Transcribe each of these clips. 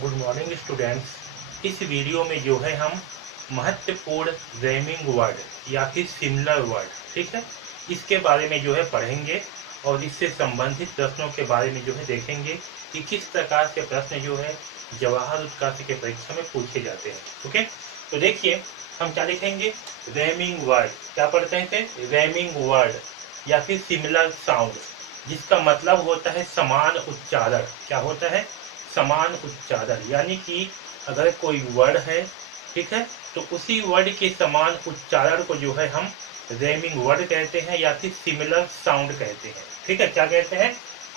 Good morning students. इस video में जो है हम महत्वपूर्ण रेमिंग वर्ड या फिर सिमिलर वर्ड, ठीक है, इसके बारे में जो है पढ़ेंगे और इससे संबंधित प्रश्नों के बारे में जो है देखेंगे कि किस प्रकार के प्रश्न जो है जवाहर उत्कर्ष के परीक्षा में पूछे जाते हैं। ओके, तो देखिए हम क्या लिखेंगे, रेमिंग वर्ड। क्या पढ़ते हैं इसे? रेमिंग वर्ड या फिर सिमिलर साउंड, जिसका मतलब होता है समान उच्चारण। क्या होता है? समान उच्चारण। यानी कि अगर कोई वर्ड है, ठीक है, तो उसी वर्ड के समान उच्चारण को जो है हम रेमिंग वर्ड कहते हैं या फिर सिमिलर साउंड कहते हैं। ठीक है, क्या कहते हैं?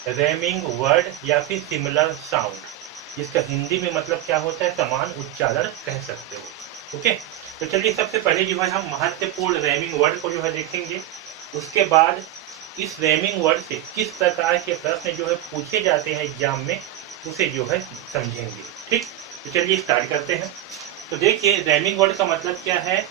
रेमिंग वर्ड या फिर सिमिलर साउंड, जिसका हिंदी में मतलब क्या होता है? समान उच्चारण कह सकते हो। ओके, तो चलिए सबसे पहले जो है हम महत्वपूर्ण रेमिंग वर्ड को जो है देखेंगे। उसके बाद इस रेमिंग वर्ड से किस प्रकार के प्रश्न जो है पूछे जाते हैं एग्जाम में, उसे जो है समझेंगे। ठीक, तो चलिए स्टार्ट करते हैं। तो देखिए रेमिंग वर्ड का मतलब क्या है?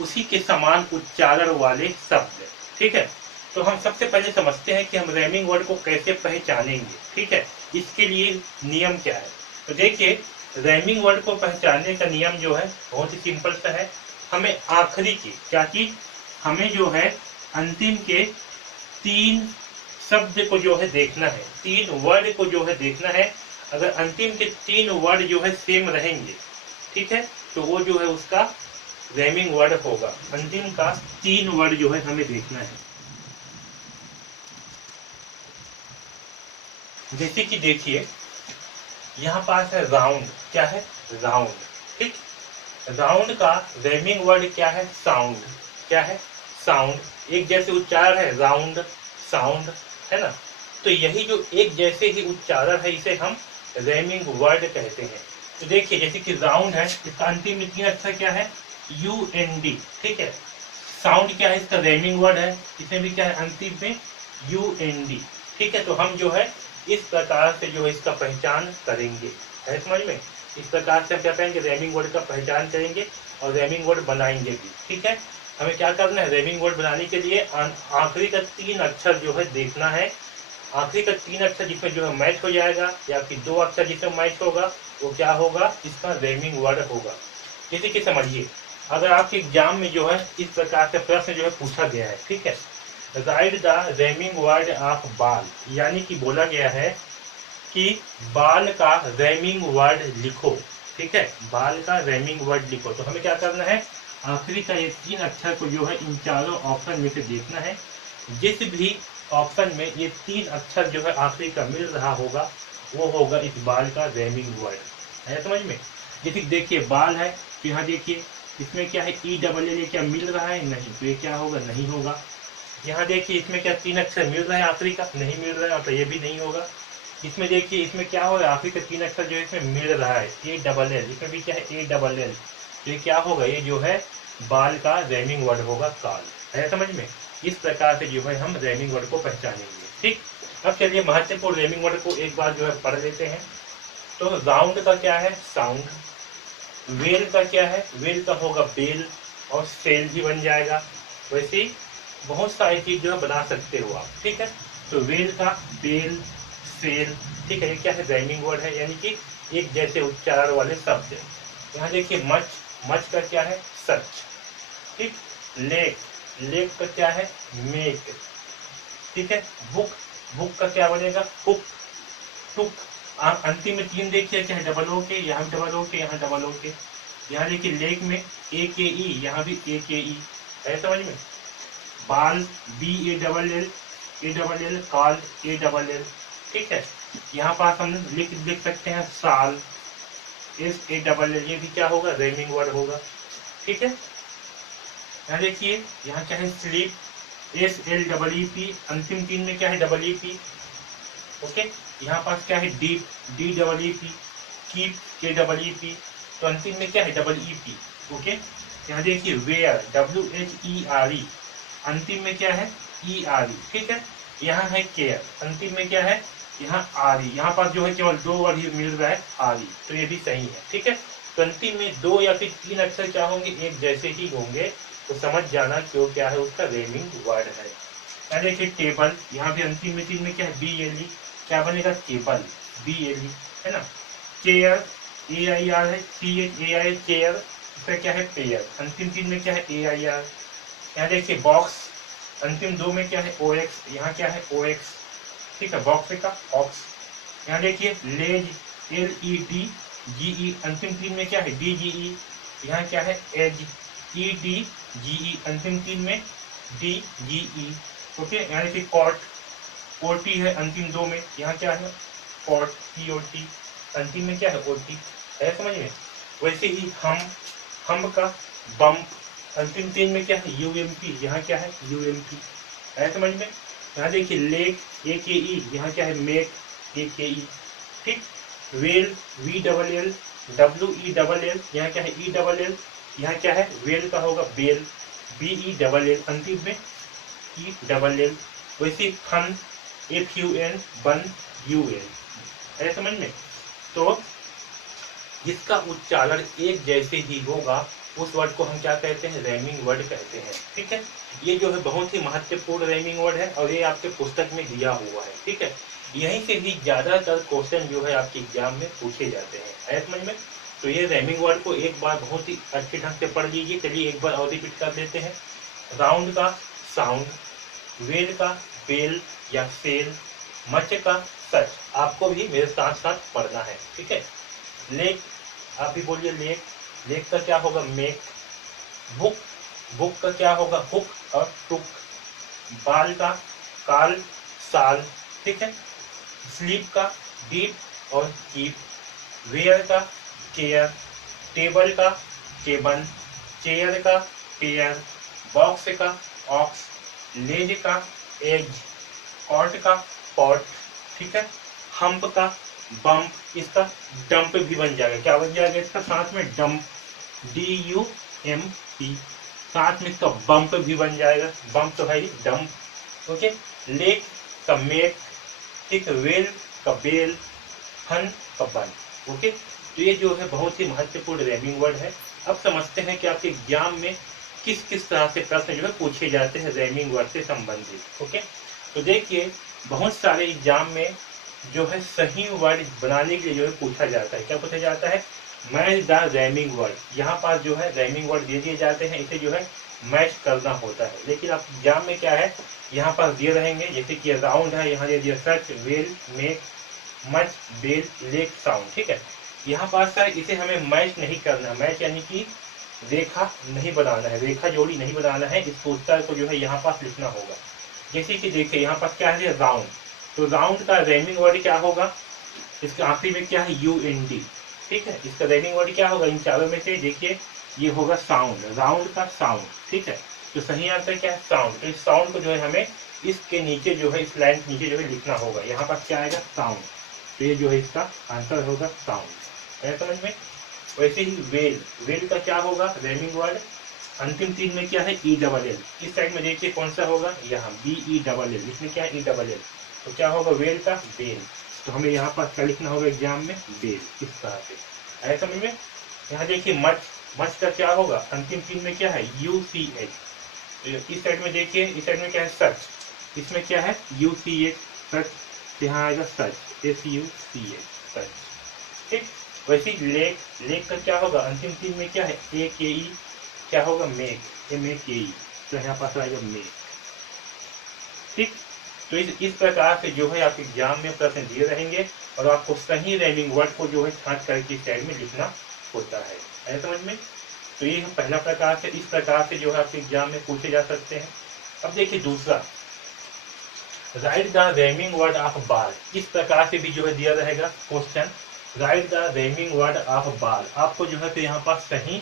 उसी के समान उच्चारण वाले शब्द। ठीक है, तो हम सबसे पहले समझते हैं कि हम रेमिंग वर्ड को कैसे पहचानेंगे। ठीक है, इसके लिए नियम क्या है? तो देखिए रेमिंग वर्ड को पहचानने का नियम जो है बहुत ही सिंपल सा है। हमें आखिरी की क्या की, हमें जो है अंतिम के 3 शब्द को जो है देखना है, 3 वर्ड को जो है देखना है। अगर अंतिम के 3 वर्ड जो है सेम रहेंगे, ठीक है, तो वो जो है उसका रेमिंग वर्ड होगा। अंतिम का 3 वर्ड जो है हमें देखना है। जैसे कि देखिए यहाँ पास है राउंड। क्या है? राउंड। ठीक, राउंड का रेमिंग वर्ड क्या है? साउंड। क्या है? साउंड। एक जैसे उच्चारण है, राउंड साउंड, है ना। तो यही जो एक जैसे ही उच्चारण है इसे हम रेमिंग वर्ड कहते हैं। तो देखिए जैसे कि राउंड है, इसका अंतिम में 3 अक्षर क्या है? UND। ठीक है, साउंड क्या है? इसका रेमिंग वर्ड है, इसमें भी क्या है? अंतिम में UND। ठीक है, तो हम जो है इस प्रकार से जो है इसका पहचान करेंगे। है समझ में? इस प्रकार से हम क्या करेंगे? रेमिंग वर्ड का पहचान करेंगे और रेमिंग वर्ड बनाएंगे भी। ठीक है, हमें क्या करना है? रेमिंग वर्ड बनाने के लिए आखिरी का 3 अक्षर जो है देखना है। आखिरी का 3 अक्षर जिसमें जो है मैच हो जाएगा या फिर 2 अक्षर जिसमें मैच होगा, वो क्या होगा? इसका रेमिंग वर्ड होगा। जैसे कि समझिए अगर आपके एग्जाम में जो है इस प्रकार से प्रश्न जो है पूछा गया है, ठीक है, राइट द रेमिंग वर्ड ऑफ बाल, यानी कि बोला गया है कि बाल का रेमिंग वर्ड लिखो। ठीक है, बाल का रेमिंग वर्ड लिखो। तो हमें क्या करना है? आखिरी का ये 3 अक्षर को जो है इन चारों ऑप्शन में से देखना है। जिस भी ऑप्शन में ये 3 अक्षर जो है आखिरी का मिल रहा होगा, वो होगा इस बाल का रेमिंग वर्ड। है समझ में? जैसे देखिए बाल है, तो यहाँ देखिए इसमें क्या है? ELL, क्या मिल रहा है? नहीं, तो ये क्या होगा? नहीं होगा। यहाँ देखिए इसमें क्या 3 अक्षर मिल रहा है आखिरी का? नहीं मिल रहा है, तो ये भी नहीं होगा। इसमें देखिए इसमें क्या हो रहा है? आखिरी का 3 अक्षर जो है इसमें मिल रहा है, ALL, इसमें भी क्या है? ALL। तो ये क्या होगा? ये जो है बाल का रेमिंग वर्ड होगा, काल। है समझ में? इस प्रकार से जो है हम रेमिंग वर्ड को पहचानेंगे। ठीक, अब चलिए महत्वपूर्ण रेमिंग वर्ड को एक बार जो है पढ़ लेते हैं। तो राउंड का क्या है? साउंड। वेल का क्या है? वेल का होगा बेल, और सेल भी बन जाएगा। वैसे ही बहुत सारी चीज जो है बना सकते हो आप। ठीक है, तो वेल का बेल, सेल, ठीक है, ये क्या है? राइमिंग वर्ड है, यानी कि एक जैसे उच्चारण वाले शब्द। यहाँ देखिए मच, मच का क्या है? सच। ठीक, लेक, लेक का क्या है? मेक। ठीक है, बुक, बुक का क्या बनेगा? हुक, टुक। अंतिम में 3 देखिए क्या है? डबल ओ के, यहाँ डबल ओ के, यहाँ डबल ओ के। यहाँ देखिए लेक में AKE, यहाँ भी AKE। है समझ में? बाल, BALL, काल, ALL। ठीक है, यहाँ पास हम लिख सकते हैं साल, SALL, ये भी क्या होगा? रेमिंग वर्ड होगा। ठीक है, यहाँ देखिए यहाँ क्या है? स्लीप, SLEEP, अंतिम 3 में क्या है? EEP। ओके, यहाँ पास क्या है? Deep, DEEP, keep, KEEP। तो अंतिम में क्या है? EEP। ओके, यहाँ देखिए वेयर, WHERE, अंतिम में क्या है? ERE। ठीक है, यहाँ है केयर, अंतिम में क्या है? यहाँ RE। यहाँ पास जो है केवल 2 वर्ड ही मिल रहा है, RE, तो ये भी सही है। ठीक है, तो अंतिम में 2 या फिर 3 अक्षर क्या होंगे? एक जैसे ही होंगे, तो समझ जाना क्यों क्या है? उसका रेमिंग वर्ड है। यहाँ देखिए टेबल, यहाँ भी अंतिम में 3 में क्या है? BLE, क्या बनेगा? केबल, BLE, है ना। चेयर, AIR है, CHAIR चेयर, इसका क्या है पेयर, अंतिम 3 में क्या है AIR। यहाँ देखिए बॉक्स, अंतिम 2 में क्या है OX, यहाँ क्या है OX, ठीक है, बॉक्स का ऑक्स। यहाँ देखिए लेज, LEDGE, अंतिम 3 में क्या है DGE, यहाँ क्या है एज, EDGE, अंतिम 3 में DGE। ओके, यहाँ देखिए कॉट, OT है अंतिम 2 में, यहाँ क्या है कॉट, COT, अंतिम में क्या है OT, है समझ में। वैसे ही हम का बम्प, अंतिम 3 में क्या है UMP, यहाँ क्या है UMP, है समझ में। यहाँ देखिए लेक, AKE, यहाँ क्या है मेक, AKE, ठीक। वेल, VLL, WELL, यहाँ क्या है ELL, यहाँ क्या है वेल का होगा बेल, BELL, अंतिम में ELL। वैसे फन, FUN, बन, UL, है समझ में। तो जिसका उच्चारण एक जैसे ही होगा उस वर्ड को हम क्या कहते हैं, रैमिंग वर्ड कहते हैं, ठीक है। ये जो है बहुत ही महत्वपूर्ण रैमिंग वर्ड है और ये आपके पुस्तक में दिया हुआ है, ठीक है। यहीं से भी ज्यादातर क्वेश्चन जो है आपके एग्जाम में पूछे जाते हैं, है समझ में। तो ये रैमिंग वर्ड को एक बार बहुत ही अच्छे ढंग से पढ़ लीजिए। चलिए एक बार और रिपीट कर देते हैं। राउंड का साउंड, वेल का बेल या सेल, मच का सच, आपको भी मेरे साथ साथ पढ़ना है, ठीक है। लेक, आप भी बोलिए लेक, लेक का क्या होगा मेक। बुक, बुक का क्या होगा हुक और टुक। बाल का काल, साल, ठीक है। स्लीप का डीप और कीप। वेयर का केयर, टेबल का केबन, चेयर का पेयर, बॉक्स का ऑक्स, लेज का एज, कॉट का पॉट, ठीक है। हम्प का बम्प, इसका डंप भी बन जाएगा, क्या बन जाएगा इसका साथ में डंप, DUMP, साथ में इसका बम्प भी बन जाएगा, बम्प तो है डंप, ओके। लेक का मेक, ठीक, वेल का बेल, फन का बन, ओके। तो ये जो है बहुत ही महत्वपूर्ण रैमिंग वर्ड है। अब समझते हैं कि आपके एग्जाम में किस किस तरह से प्रश्न जो है पूछे जाते हैं रैमिंग वर्ड से संबंधित, ओके। तो देखिए बहुत सारे एग्जाम में जो है सही वर्ड बनाने के लिए जो है पूछा जाता है, क्या पूछा जाता है, मैच द रैमिंग वर्ड। यहाँ पास जो है रैमिंग वर्ड दे दिए जाते हैं, इसे जो है मैच करना होता है। लेकिन आप एग्जाम में क्या है यहाँ पास दिए रहेंगे, जैसे कि राउंड है, यहाँ दे दिया such, well, make, much, bell, lake, sound, ठीक है। यहाँ पास है इसे हमें मैच नहीं करना, मैच यानी कि रेखा नहीं बनाना है, रेखा जोड़ी नहीं बनाना है, इस उत्तर को जो है यहाँ पास लिखना होगा। जैसे कि देखिए यहाँ पास क्या है राउंड, तो राउंड का रैमिंग वर्ड क्या होगा, इसके आखिरी में क्या है UND, ठीक है। इसका रैमिंग वर्ड क्या होगा इन चारों में से, देखिए ये होगा साउंड, राउंड का साउंड, ठीक है। तो सही आंसर क्या है साउंड। तो इस साउंड को जो है हमें इसके नीचे जो है, इस लाइन के नीचे जो है लिखना होगा, यहाँ पर क्या आएगा साउंड, तो ये जो है इसका आंसर होगा साउंड, है समझ में। वैसे ही वेल, वेल का क्या होगा रैमिंग वर्ड, अंतिम 3 में क्या है ELL, इस साइड में देखिए कौन सा होगा यहाँ BELL, इसमें क्या है ELL, तो क्या होगा वेल का बेल, तो हमें यहाँ पर क्या लिखना होगा एग्जाम में बेल, इस तरह से, है समझ में। यहाँ देखिए मच, मच का क्या होगा अंतिम 3 में क्या है UCH, तो इस साइड में देखिए, इस साइड में क्या है सच, इसमें क्या है UCH सच, यहाँ आएगा सच, SUCH सच, ठीक। वैसे लेक, लेक का क्या होगा अंतिम 3 में क्या है AKE, क्या होगा मेक, MAKE, तो यहाँ पास आएगा मेक, ठीक। तो इस प्रकार से जो है आपके एग्जाम में प्रश्न दिए रहेंगे और आपको सही रैमिंग वर्ड को जो है छांट करके साइड में लिखना होता है समझ में। तो ये पहला प्रकार से, इस प्रकार से जो है आपके एग्जाम में पूछे जा सकते हैं। अब देखिए दूसरा, right the rhyming word of बाल, इस प्रकार से भी जो है दिया रहेगा question, right the rhyming word of बाल, आपको जो है तो यहाँ पास सही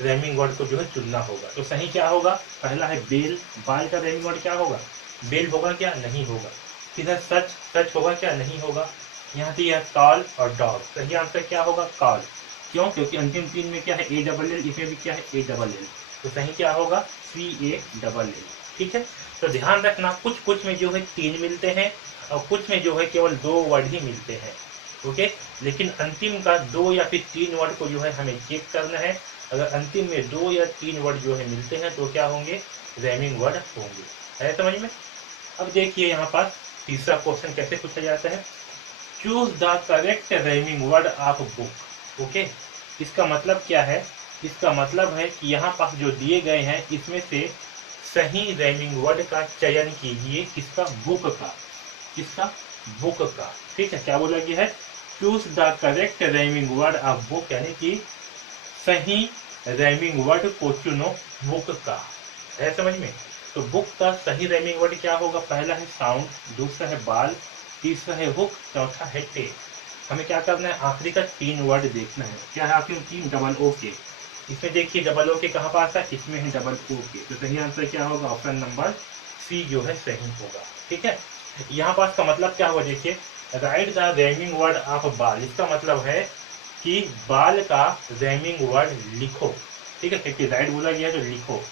रैमिंग वर्ड को जो है चुनना होगा। तो सही क्या होगा, पहला है बेल, बाल का रैमिंग वर्ड क्या होगा, बेल होगा क्या, नहीं होगा। किधर सच, सच होगा क्या, नहीं होगा। यहाँ पे यह कॉल और डॉग, सही आंसर क्या होगा कॉल, क्यों, क्योंकि अंतिम 3 में क्या है ALL, इसमें भी क्या है ALL, तो सही क्या होगा CALL, ठीक है। तो ध्यान रखना कुछ कुछ में जो है 3 मिलते हैं और कुछ में जो है केवल 2 वर्ड ही मिलते हैं, ओके। लेकिन अंतिम का 2 या फिर 3 वर्ड को जो है हमें चेक करना है, अगर अंतिम में 2 या 3 वर्ड जो है मिलते हैं तो क्या होंगे, रैमिंग वर्ड होंगे, है समझ में। अब देखिए यहाँ पर तीसरा क्वेश्चन कैसे पूछा जाता है, choose the correct rhyming word of book, okay, इसका मतलब क्या है? इसका मतलब है कि यहाँ पास जो दिए गए हैं इसमें से सही राइमिंग वर्ड का चयन कीजिए। किसका? बुक का। किसका? बुक का। ठीक है, क्या बोला गया है? Choose the correct rhyming word of book, यानी कि सही राइमिंग वर्ड को चुनो बुक का। है समझ में? तो बुक का सही राइमिंग वर्ड क्या होगा? पहला है साउंड, दूसरा है बाल, तीसरा है हुक, चौथा है टेल। हमें क्या करना है? आखिरी का 3 वर्ड देखना है। क्या है आखिरी 3? डबल ओ के। इसमें देखिए डबल ओ के कहाँ पास है? इसमें है डबल ओ के। तो सही आंसर क्या होगा? ऑप्शन नंबर सी जो है सही होगा। ठीक है, यहाँ पास का मतलब क्या होगा? देखिए, right the rhyming word of बाल, इसका मतलब है कि बाल का राइमिंग वर्ड लिखो। ठीक है, क्योंकि राइट बोला गया तो लिखो।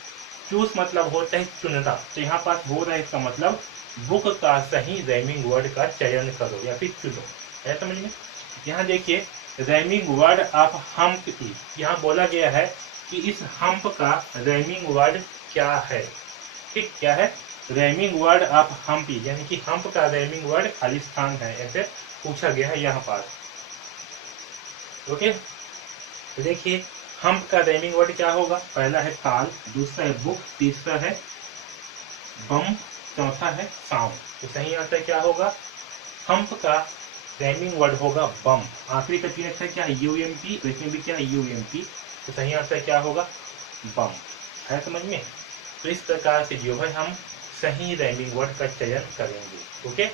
चूज मतलब होता है चुनना, तो यहाँ पास हो रहा है इसका मतलब बुक का सही राइमिंग वर्ड का चयन करो या फिर चुनो। है समझ में? यहाँ देखिए राइमिंग वर्ड ऑफ हम्प की, यहाँ बोला गया है कि इस हम्प का राइमिंग वर्ड क्या है। ठीक, क्या है? राइमिंग वर्ड ऑफ हम्पी, यानी कि हम्प का राइमिंग वर्ड खालिस्तान है, ऐसे पूछा गया है यहाँ पास। ओके, तो देखिए हम्प का राइमिंग वर्ड क्या होगा? पहला है ताल, दूसरा है बुक, तीसरा है बम, चौथा है साउंड। तो सही आंसर क्या होगा? हम्प का राइमिंग वर्ड होगा बम। आखिरी का 3 अक्षर क्या है? यूएमपी, तो इसमें भी क्या है? यूएमपी। तो सही आंसर क्या होगा? बम। है समझ में? तो इस प्रकार से जो है हम सही राइमिंग वर्ड का चयन करेंगे। ओके,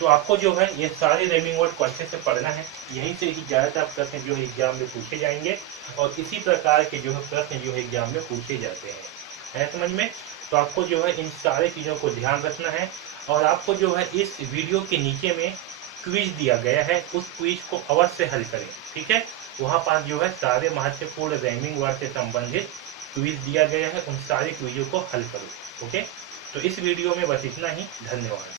तो आपको जो है ये सारे राइमिंग वर्ड को अच्छे से पढ़ना है। यहीं से ही ज्यादातर प्रश्न जो है एग्जाम में पूछे जाएंगे और इसी प्रकार के जो है प्रश्न जो है एग्जाम में पूछे जाते हैं। है समझ में? तो आपको जो है इन सारी चीजों को ध्यान रखना है और आपको जो है इस वीडियो के नीचे में क्विज दिया गया है, उस क्विज को अवश्य हल करें। ठीक है, वहाँ पास जो है सारे महत्वपूर्ण राइमिंग वर्ड से संबंधित क्विज दिया गया है, उन सारे क्विजों को हल करो। ओके, तो इस वीडियो में बस इतना ही। धन्यवाद।